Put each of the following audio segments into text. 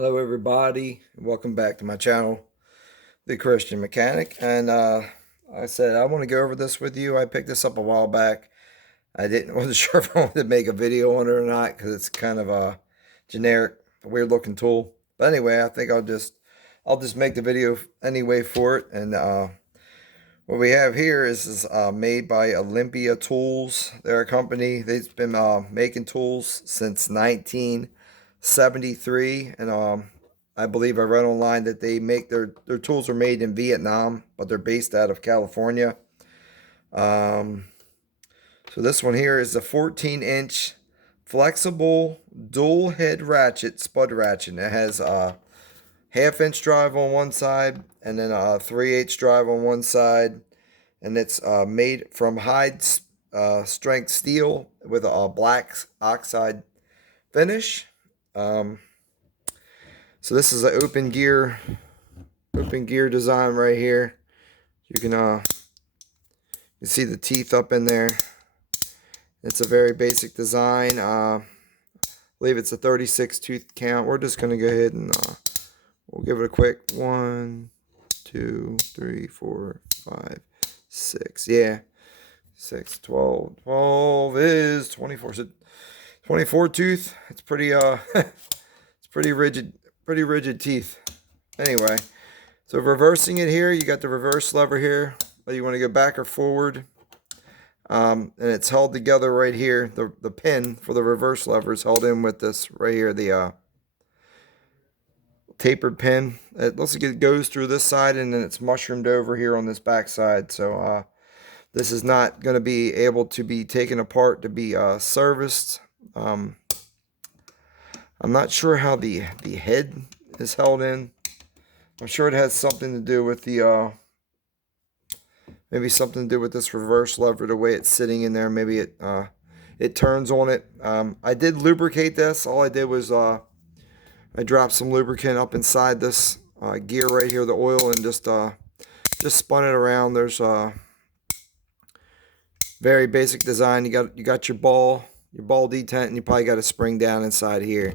Hello, everybody, and welcome back to my channel, The Christian Mechanic. And I said I want to go over this with you. I picked this up a while back. Wasn't sure if I wanted to make a video on it or not because it's kind of a generic, weird looking tool. But anyway, I think I'll just make the video anyway for it. And what we have here is made by Olympia Tools. They're a company. They've been making tools since 1973, and I believe I read online that they make their tools are made in Vietnam, but they're based out of California. Um, so this one here is a 14-inch flexible dual head ratchet, spud ratchet. And it has a half-inch drive on one side and then a 3/8 drive on one side, and it's made from high strength steel with a black oxide finish. So this is an open gear design right here. You can see the teeth up in there. It's a very basic design. I believe it's a 36 tooth count. We're just gonna go ahead and we'll give it a quick 1, 2, 3, 4, 5, 6. Yeah, 6, 12. 12 is 24. So 24 tooth. It's pretty it's pretty rigid teeth. Anyway, so reversing it here, you got the reverse lever here, whether you want to go back or forward. And it's held together right here. The pin for the reverse lever is held in with this right here, the tapered pin. It looks like it goes through this side and then it's mushroomed over here on this back side. So this is not going to be able to be taken apart to be serviced. I'm not sure how the head is held in. I'm sure it has something to do with the maybe something to do with this reverse lever, the way it's sitting in there. Maybe it turns on it. I did lubricate this. All I did was I dropped some lubricant up inside this gear right here, the oil, and just spun it around. There's very basic design. You got your ball detent, and you probably got a spring down inside here.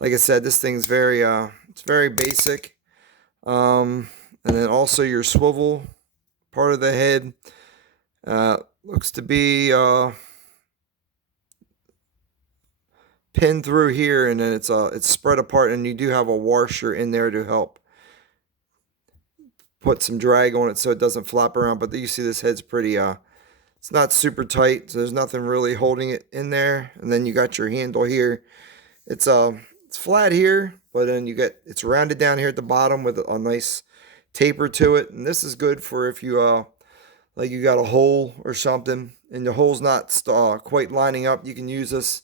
Like I said, this thing's it's very basic. And then also your swivel part of the head looks to be pinned through here, and then it's spread apart, and you do have a washer in there to help put some drag on it so it doesn't flap around. But you see this head's pretty it's not super tight, so there's nothing really holding it in there. And then you got your handle here. It's flat here, but then it's rounded down here at the bottom with a nice taper to it. And this is good for if you like you got a hole or something and the hole's not quite lining up. You can use this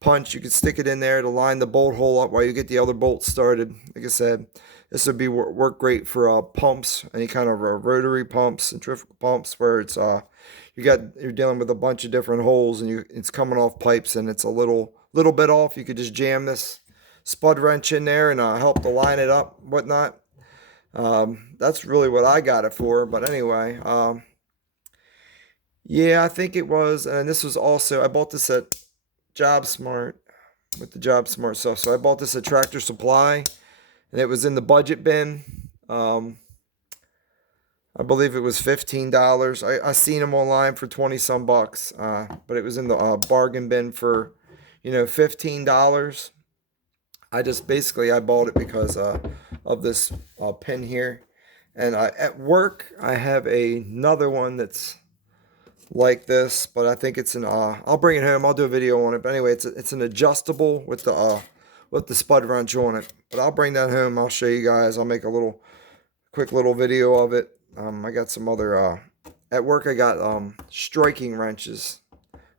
punch. You can stick it in there to line the bolt hole up while you get the other bolts started. Like I said, this would be work great for pumps, any kind of rotary pumps, centrifugal pumps, where it's you're dealing with a bunch of different holes and it's coming off pipes and it's a little bit off. You could just jam this spud wrench in there and help to line it up, whatnot. That's really what I got it for. But anyway, yeah, I think it was, and this was also, I bought this at JobSmart with the JobSmart stuff. So I bought this at Tractor Supply, and it was in the budget bin. I believe it was $15. I seen them online for 20 some bucks, but it was in the bargain bin for, $15. I bought it because of this pin here, and at work I have another one that's like this, but I think it's an I'll bring it home. I'll do a video on it. But anyway, it's an adjustable with the spud wrench on it. But I'll bring that home. I'll show you guys. I'll make a quick little video of it. I got some other at work. I got striking wrenches.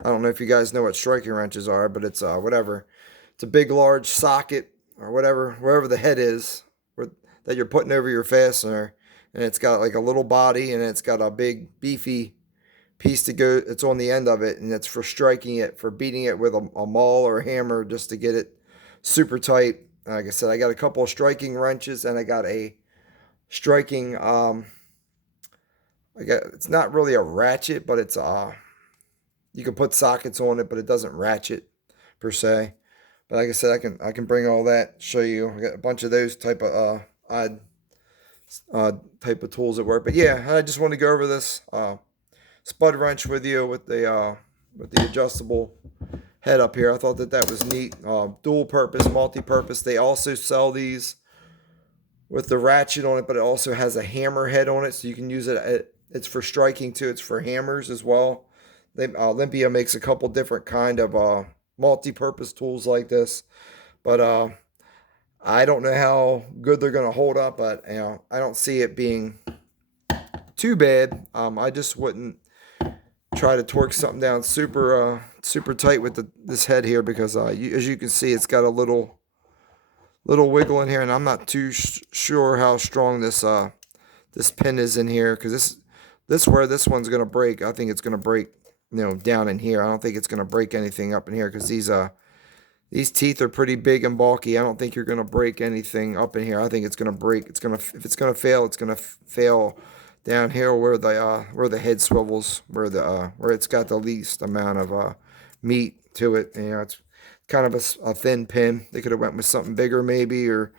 I don't know if you guys know what striking wrenches are, but it's whatever. It's a big, large socket or whatever, wherever the head is that you're putting over your fastener, and it's got like a little body, and it's got a big, beefy piece to go. It's on the end of it, and it's for striking it, for beating it with a maul or a hammer, just to get it super tight. Like I said, I got a couple of striking wrenches, and I got a striking it's not really a ratchet, but it's you can put sockets on it, but it doesn't ratchet per se. But like I said, I can bring all that, show you. I got a bunch of those type of odd type of tools at work. But yeah, I just want to go over this spud wrench with you with the adjustable head up here. I thought that was neat. Dual purpose, multi-purpose. They also sell these with the ratchet on it, but it also has a hammer head on it, so you can use it. It's for striking too. It's for hammers as well. Olympia makes a couple different kind of multi-purpose tools like this, but I don't know how good they're going to hold up. But I don't see it being too bad. I just wouldn't try to torque something down super tight with this head here, because as you can see, it's got a little wiggle in here, and I'm not too sure how strong this pin is in here, because this where this one's gonna break. I think it's gonna break, down in here. I don't think it's gonna break anything up in here, because these teeth are pretty big and bulky. I don't think you're gonna break anything up in here. I think it's gonna break. If it's gonna fail, it's gonna fail down here where the head swivels, where it's got the least amount of meat to it. It's kind of a thin pin. They could have went with something bigger maybe, or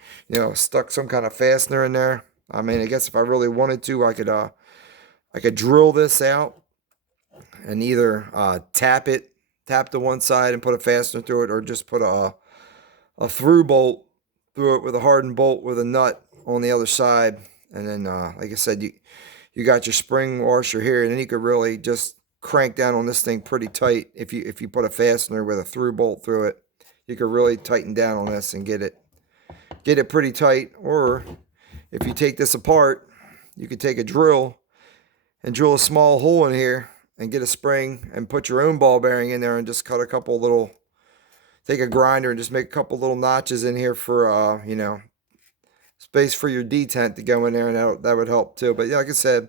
stuck some kind of fastener in there. I mean, I guess if I really wanted to, I could drill this out and either tap to one side and put a fastener through it, or just put a through bolt through it with a hardened bolt with a nut on the other side. And then like I said, you got your spring washer here, and then you could really just crank down on this thing pretty tight. If you put a fastener with a through bolt through it, you could really tighten down on this and get it pretty tight. Or if you take this apart, you could take a drill and drill a small hole in here and get a spring and put your own ball bearing in there, and just cut a couple little, take a grinder and just make a couple little notches in here for space for your detent to go in there, and that would help too. But yeah, like I said,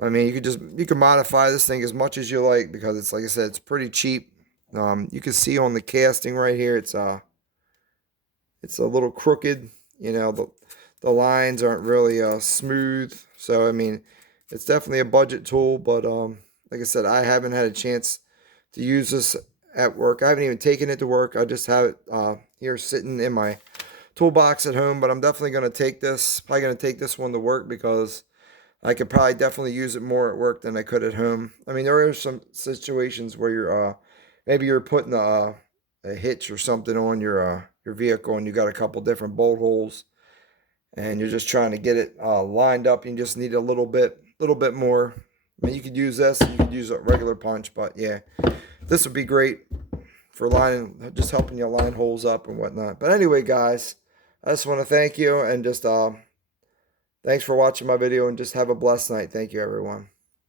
I mean, you can modify this thing as much as you like, because it's, like I said, it's pretty cheap. You can see on the casting right here, it's a little crooked. The lines aren't really smooth. So I mean, it's definitely a budget tool. But like I said, I haven't had a chance to use this at work. I haven't even taken it to work. I just have it here sitting in my toolbox at home. But I'm definitely going to take this. Probably going to take this one to work, because I could probably definitely use it more at work than I could at home. I mean, there are some situations where maybe you're putting a hitch or something on your vehicle, and you got a couple different bolt holes, and you're just trying to get it lined up. You just need a little bit more. I mean, you could use this, and you could use a regular punch, but yeah, this would be great for just helping you line holes up and whatnot. But anyway, guys, I just want to thank you, and just thanks for watching my video, and just have a blessed night. Thank you, everyone.